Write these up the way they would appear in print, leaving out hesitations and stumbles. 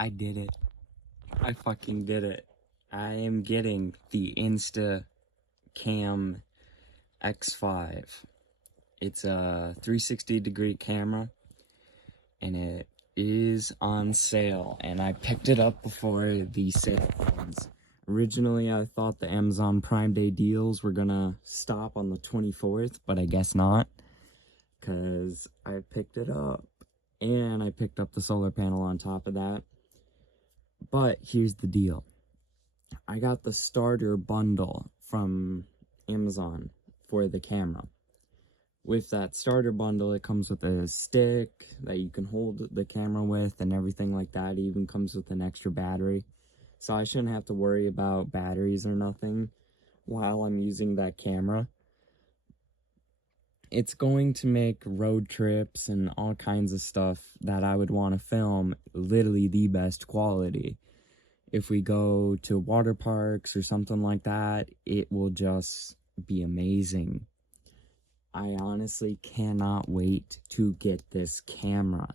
I did it. I fucking did it. I am getting the Instacam X5. It's a 360-degree camera, and it is on sale, and I picked it up before the sale ends. Originally, I thought the Amazon Prime Day deals were gonna stop on the 24th, but I guess not, because I picked it up, and I picked up the solar panel on top of that. But here's the deal. I got the starter bundle from Amazon for the camera. With that starter bundle, it comes with a stick that you can hold the camera with and everything like that. It even comes with an extra battery. So I shouldn't have to worry about batteries or nothing while I'm using that camera. It's going to make road trips and all kinds of stuff that I would want to film literally the best quality. If we go to water parks or something like that, it will just be amazing. I honestly cannot wait to get this camera.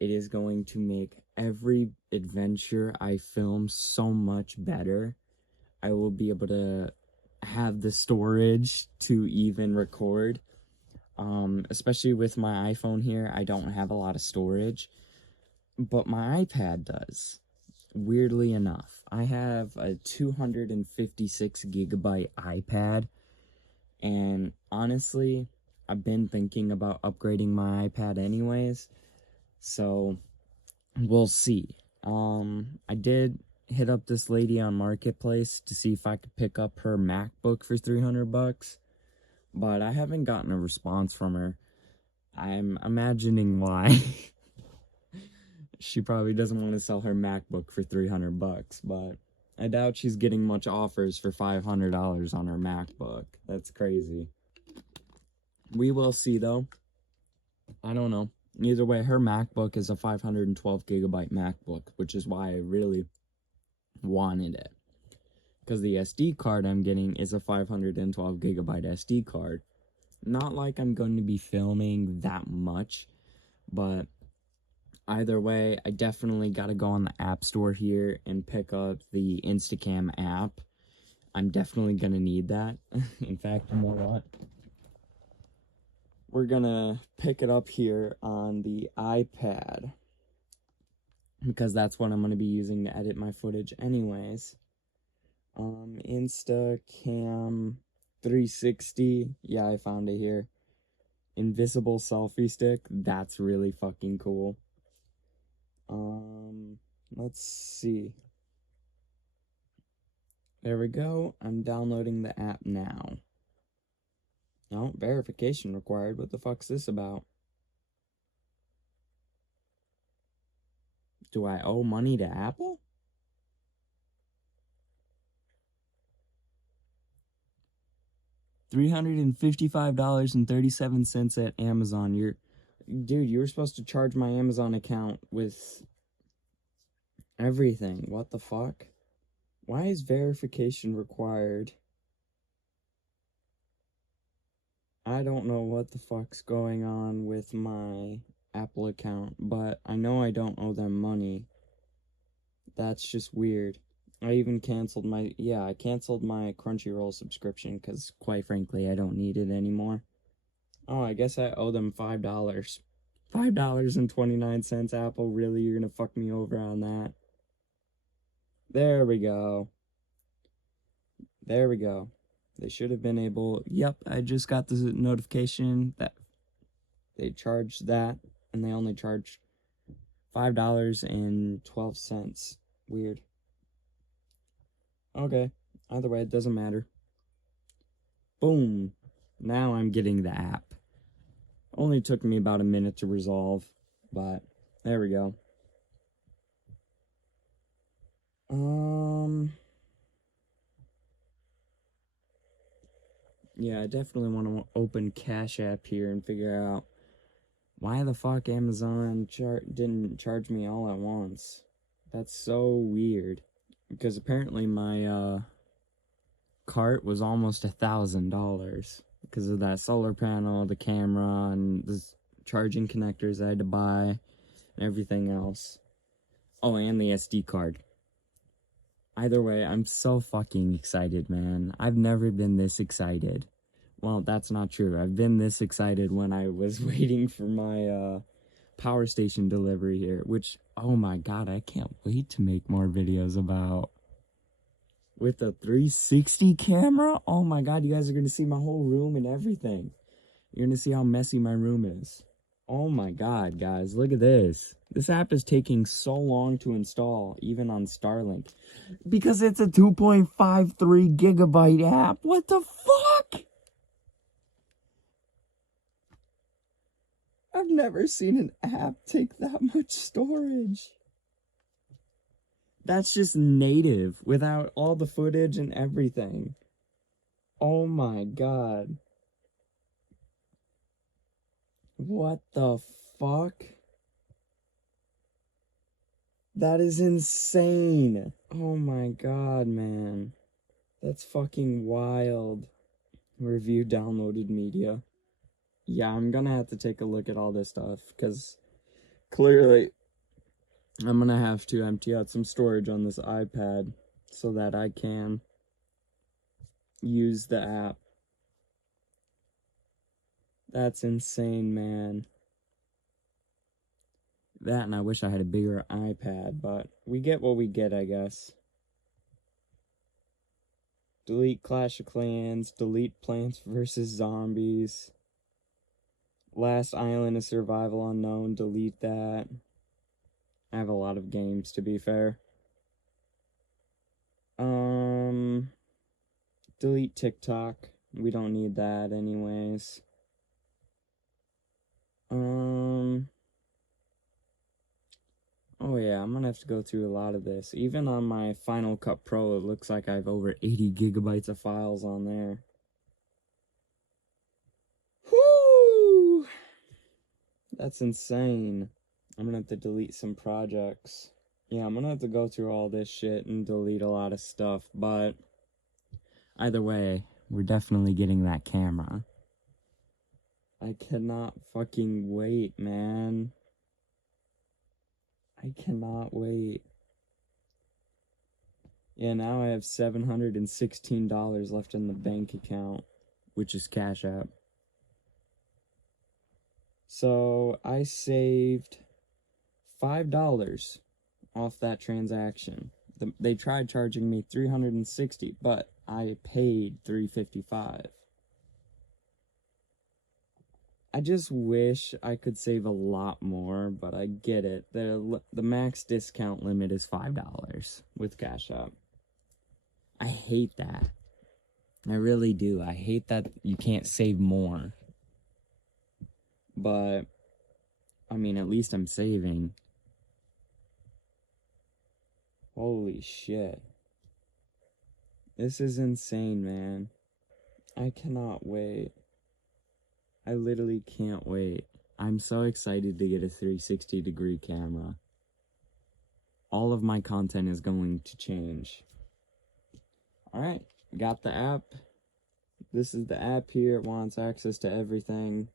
It is going to make every adventure I film so much better. I will be able to have the storage to even record. Especially with my iPhone here, I don't have a lot of storage, but my iPad does. Weirdly enough, I have a 256 gigabyte iPad, and honestly, I've been thinking about upgrading my iPad anyways, so we'll see. I did hit up this lady on Marketplace to see if I could pick up her MacBook for $300, but I haven't gotten a response from her. I'm imagining why. She probably doesn't want to sell her MacBook for $300, but I doubt she's getting much offers for $500 on her MacBook. That's crazy. We will see, though. I don't know. Either way, her MacBook is a 512 gigabyte MacBook, which is why I really wanted it. Because the SD card I'm getting is a 512 gigabyte SD card. Not like I'm going to be filming that much, but either way, I definitely got to go on the App Store here and pick up the Instacam app. I'm definitely going to need that. In fact, you know what? We're going to pick it up here on the iPad, because that's what I'm going to be using to edit my footage anyways. Instacam 360. Yeah, I found it here. Invisible selfie stick. That's really fucking cool. Let's see. There we go. I'm downloading the app now. Oh, verification required. What the fuck's this about? Do I owe money to Apple? $355.37 at Amazon. Dude, you were supposed to charge my Amazon account with everything. What the fuck? Why is verification required? I don't know what the fuck's going on with my Apple account, but I know I don't owe them money. That's just weird. I even canceled my Crunchyroll subscription because, quite frankly, I don't need it anymore. Oh, I guess I owe them $5. $5.29, Apple. Really? You're gonna fuck me over on that? There we go. There we go. They should have been able... Yep, I just got the notification that they charged that, and they only charged $5.12. Weird. Okay. Either way, it doesn't matter. Boom. Now I'm getting the app. Only took me about a minute to resolve, but there we go. Yeah, I definitely want to open Cash App here and figure out why the fuck Amazon didn't charge me all at once. That's so weird. Because apparently my cart was almost $1,000 because of that solar panel, the camera, and the charging connectors I had to buy, and everything else. Oh, and the SD card. Either way, I'm so fucking excited, man. I've never been this excited. Well, that's not true. I've been this excited when I was waiting for my power station delivery here, which, oh my god, I can't wait to make more videos about. With a 360 camera? Oh my god, you guys are going to see my whole room and everything. You're going to see how messy my room is. Oh my god, guys, look at this. This app is taking so long to install, even on Starlink. Because it's a 2.53 gigabyte app. What the fuck? I've never seen an app take that much storage. That's just native, without all the footage and everything. Oh my god. What the fuck? That is insane. Oh my god, man. That's fucking wild. Review downloaded media. Yeah, I'm gonna have to take a look at all this stuff, because clearly I'm gonna have to empty out some storage on this iPad so that I can use the app. That's insane, man. That, and I wish I had a bigger iPad, but we get what we get, I guess. Delete Clash of Clans, delete Plants vs. Zombies. Last Island of Survival Unknown, delete that. I have a lot of games, to be fair. Delete TikTok. We don't need that anyways. Oh yeah, I'm gonna have to go through a lot of this. Even on my Final Cut Pro, it looks like I have over 80 gigabytes of files on there. Whoo! That's insane. I'm gonna have to delete some projects. Yeah, I'm gonna have to go through all this shit and delete a lot of stuff, but either way, we're definitely getting that camera. I cannot fucking wait, man. I cannot wait. Yeah, now I have $716 left in the bank account, which is Cash App. So I saved $5 off that transaction. They tried charging me $360, but I paid $355. I just wish I could save a lot more, but I get it. The max discount limit is $5 with Cash App. I hate that. I really do. I hate that you can't save more. But, I mean, at least I'm saving. Holy shit. This is insane, man. I cannot wait. I literally can't wait. I'm so excited to get a 360-degree camera. All of my content is going to change. Alright, got the app. This is the app here. It wants access to everything.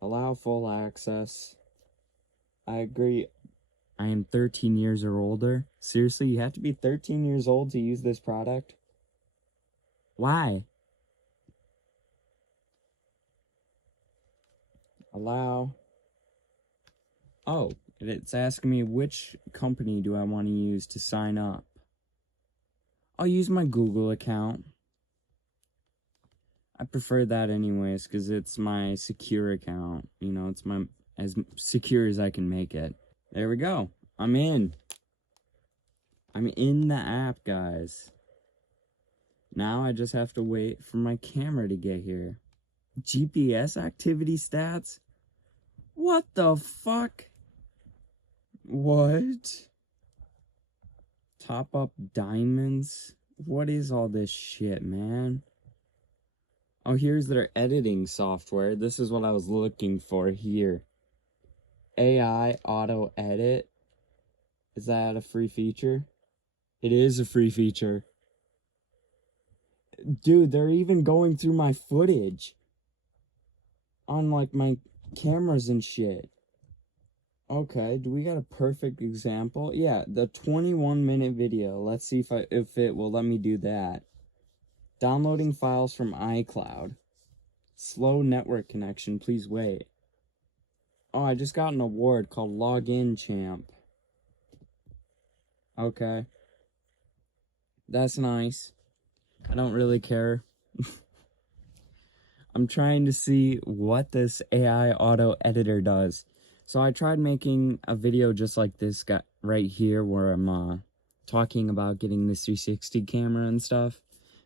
Allow full access. I agree. I am 13 years or older. Seriously, you have to be 13 years old to use this product? Why? Allow. Oh, it's asking me which company do I want to use to sign up. I'll use my Google account. I prefer that anyways, because it's my secure account. You know, it's my as secure as I can make it. There we go. I'm in. I'm in the app, guys. Now I just have to wait for my camera to get here. GPS activity stats? What the fuck? What? Top up diamonds? What is all this shit, man? Oh, here's their editing software. This is what I was looking for here. AI auto edit. Is that a free feature? It is a free feature. Dude, they're even going through my footage on like my cameras and shit. Okay, do we got a perfect example? Yeah, the 21-minute video. Let's see if it will let me do that. Downloading files from iCloud. Slow network connection, please wait. Oh, I just got an award called Login Champ. Okay. That's nice. I don't really care. I'm trying to see what this AI auto editor does. So I tried making a video just like this guy right here where I'm talking about getting this 360 camera and stuff,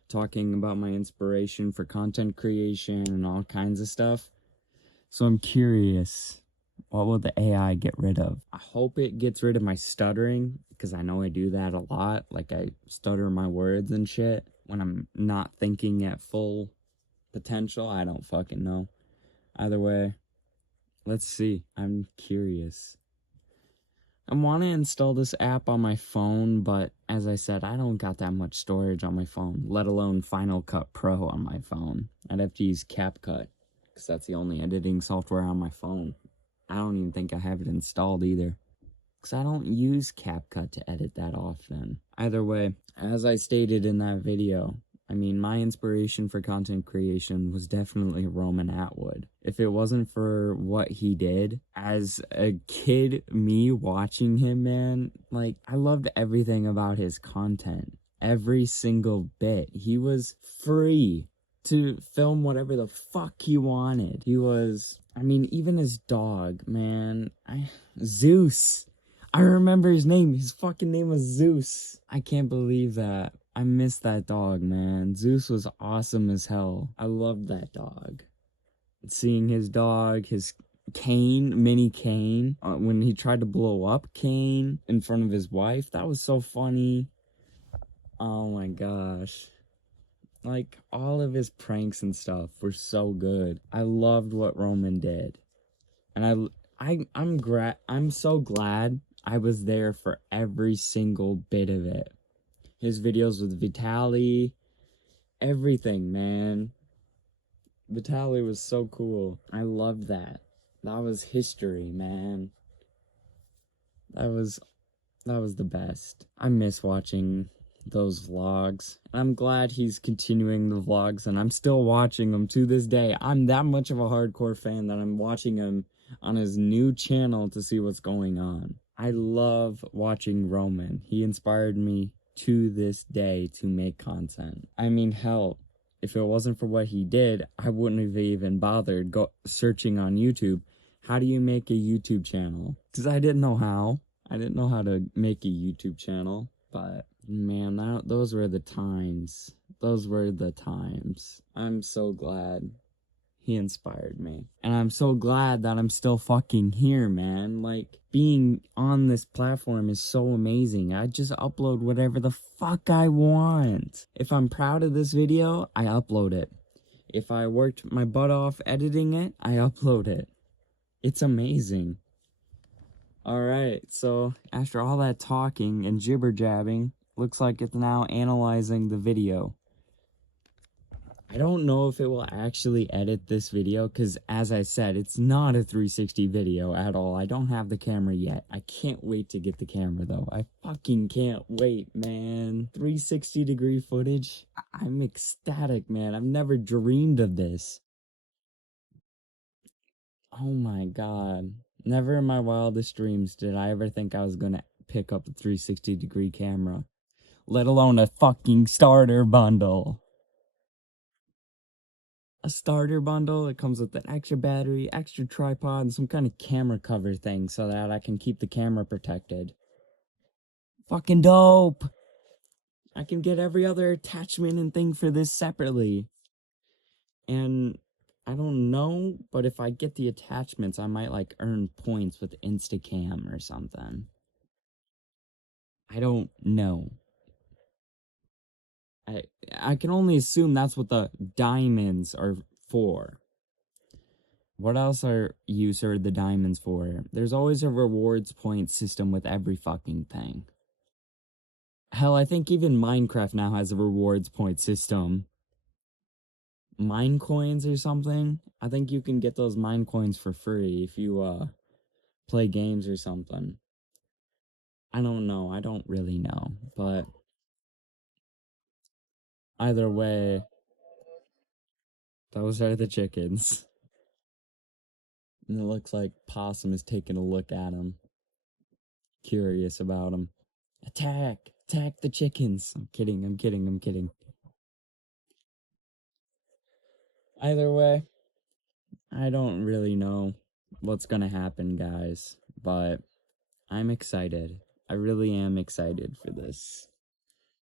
talking about my inspiration for content creation and all kinds of stuff. So I'm curious, what will the AI get rid of? I hope it gets rid of my stuttering, because I know I do that a lot. Like, I stutter my words and shit when I'm not thinking at full potential. I don't fucking know. Either way, let's see. I'm curious. I want to install this app on my phone, but as I said, I don't got that much storage on my phone, let alone Final Cut Pro on my phone. I'd have to use CapCut, because that's the only editing software on my phone. I don't even think I have it installed either, because I don't use CapCut to edit that often. Either way, as I stated in that video, I mean, my inspiration for content creation was definitely Roman Atwood. If it wasn't for what he did, as a kid, me watching him, man, like, I loved everything about his content. Every single bit. He was free to film whatever the fuck he wanted. He was, I mean, even his dog, man, Zeus. I remember his name. His fucking name was Zeus. I can't believe that. I miss that dog, man. Zeus was awesome as hell. I loved that dog. Seeing his dog, his Kane, mini Kane, when he tried to blow up Kane in front of his wife, that was so funny. Oh my gosh. Like, all of his pranks and stuff were so good. I loved what Roman did. And I'm so glad I was there for every single bit of it. His videos with Vitaly, everything, man. Vitaly was so cool. I loved that. That was history, man. That was the best. I miss watching those vlogs. I'm glad he's continuing the vlogs, and I'm still watching them to this day. I'm that much of a hardcore fan that I'm watching him on his new channel to see what's going on. I love watching Roman. He inspired me to this day to make content. I mean, hell, if it wasn't for what he did, I wouldn't have even bothered searching on YouTube. How do you make a YouTube channel? Because I didn't know how. I didn't know how to make a YouTube channel, but man, those were the times. Those were the times. I'm so glad he inspired me. And I'm so glad that I'm still fucking here, man. Like, being on this platform is so amazing. I just upload whatever the fuck I want. If I'm proud of this video, I upload it. If I worked my butt off editing it, I upload it. It's amazing. Alright, so after all that talking and jibber-jabbing, looks like it's now analyzing the video. I don't know if it will actually edit this video, because as I said, it's not a 360 video at all. I don't have the camera yet. I can't wait to get the camera, though. I fucking can't wait, man. 360 degree footage? I'm ecstatic, man. I've never dreamed of this. Oh my god. Never in my wildest dreams did I ever think I was gonna pick up a 360 degree camera. Let alone a fucking starter bundle. A starter bundle that comes with an extra battery, extra tripod, and some kind of camera cover thing so that I can keep the camera protected. Fucking dope! I can get every other attachment and thing for this separately. And I don't know, but if I get the attachments, I might like earn points with Instacam or something. I don't know. I can only assume that's what the diamonds are for. What else are the diamonds for? There's always a rewards point system with every fucking thing. Hell, I think even Minecraft now has a rewards point system. Mine coins or something? I think you can get those mine coins for free if you play games or something. I don't know. I don't really know. But either way, those are the chickens. And it looks like Possum is taking a look at him. Curious about him. Attack! Attack the chickens! I'm kidding, I'm kidding, I'm kidding. Either way, I don't really know what's gonna happen, guys. But I'm excited. I really am excited for this.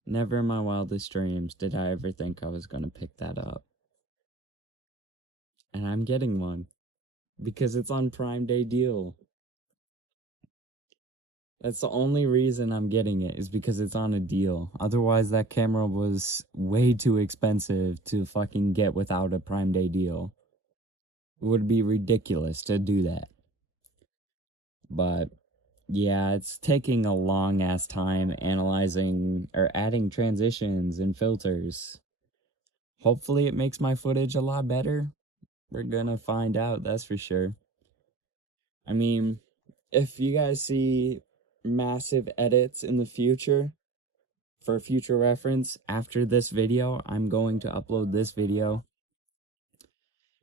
Never in my wildest dreams did I ever think I was gonna pick that up. And I'm getting one. Because it's on Prime Day deal. That's the only reason I'm getting it, is because it's on a deal. Otherwise, that camera was way too expensive to fucking get without a Prime Day deal. It would be ridiculous to do that. But yeah, it's taking a long ass time analyzing or adding transitions and filters. Hopefully it makes my footage a lot better. We're gonna find out, that's for sure. I mean, if you guys see massive edits in the future, for future reference, after this video, I'm going to upload this video.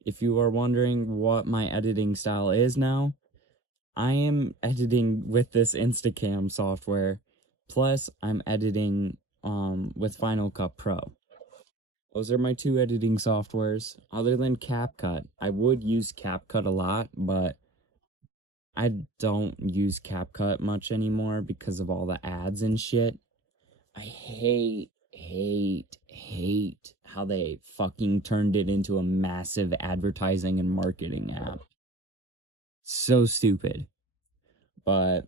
If you are wondering what my editing style is now, I am editing with this Instacam software, plus I'm editing with Final Cut Pro. Those are my two editing softwares. Other than CapCut, I would use CapCut a lot, but I don't use CapCut much anymore because of all the ads and shit. I hate how they fucking turned it into a massive advertising and marketing app. So stupid. But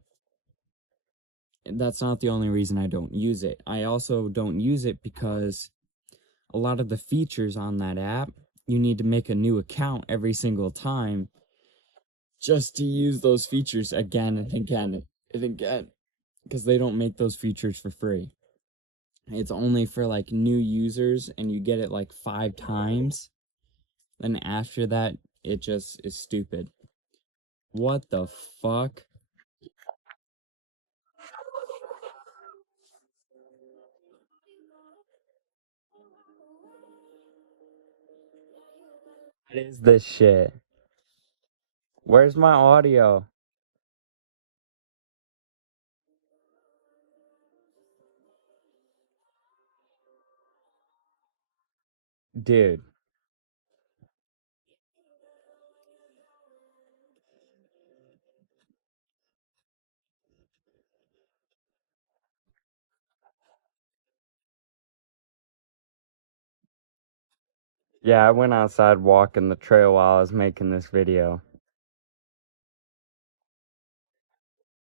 that's not the only reason I don't use it. I also don't use it because a lot of the features on that app, you need to make a new account every single time just to use those features again and again and again, because they don't make those features for free. It's only for like new users, and you get it like 5 times. Then after that, it just is stupid. What the fuck? What is this shit? Where's my audio? Dude. Yeah, I went outside walking the trail while I was making this video.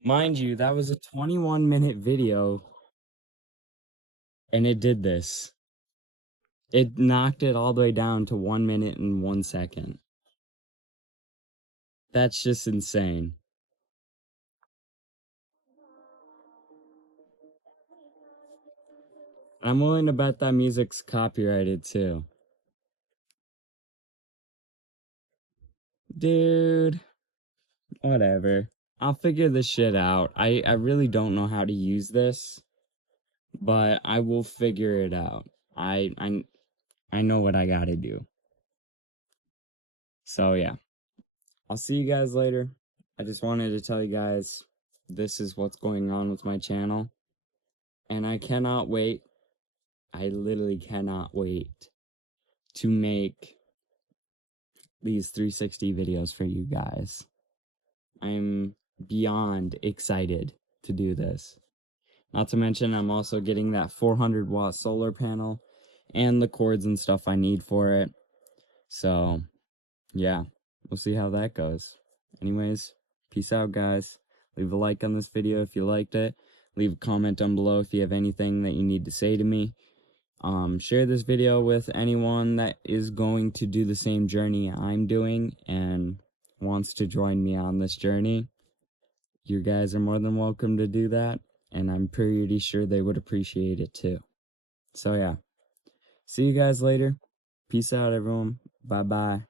Mind you, that was a 21-minute video, and it did this. It knocked it all the way down to 1 minute and 1 second. That's just insane. I'm willing to bet that music's copyrighted too. Dude, whatever. I'll figure this shit out. I really don't know how to use this, but I will figure it out. I know what I gotta do. So yeah. I'll see you guys later. I just wanted to tell you guys this is what's going on with my channel. And I cannot wait. I literally cannot wait to make these 360 videos for you guys. I'm beyond excited to do this. Not to mention, I'm also getting that 400-watt solar panel and the cords and stuff I need for it. So, yeah, we'll see how that goes. Anyways, peace out, guys. Leave a like on this video if you liked it. Leave a comment down below if you have anything that you need to say to me. Share this video with anyone that is going to do the same journey I'm doing and wants to join me on this journey. You guys are more than welcome to do that, and I'm pretty sure they would appreciate it too. So yeah, see you guys later. Peace out, everyone. Bye-bye.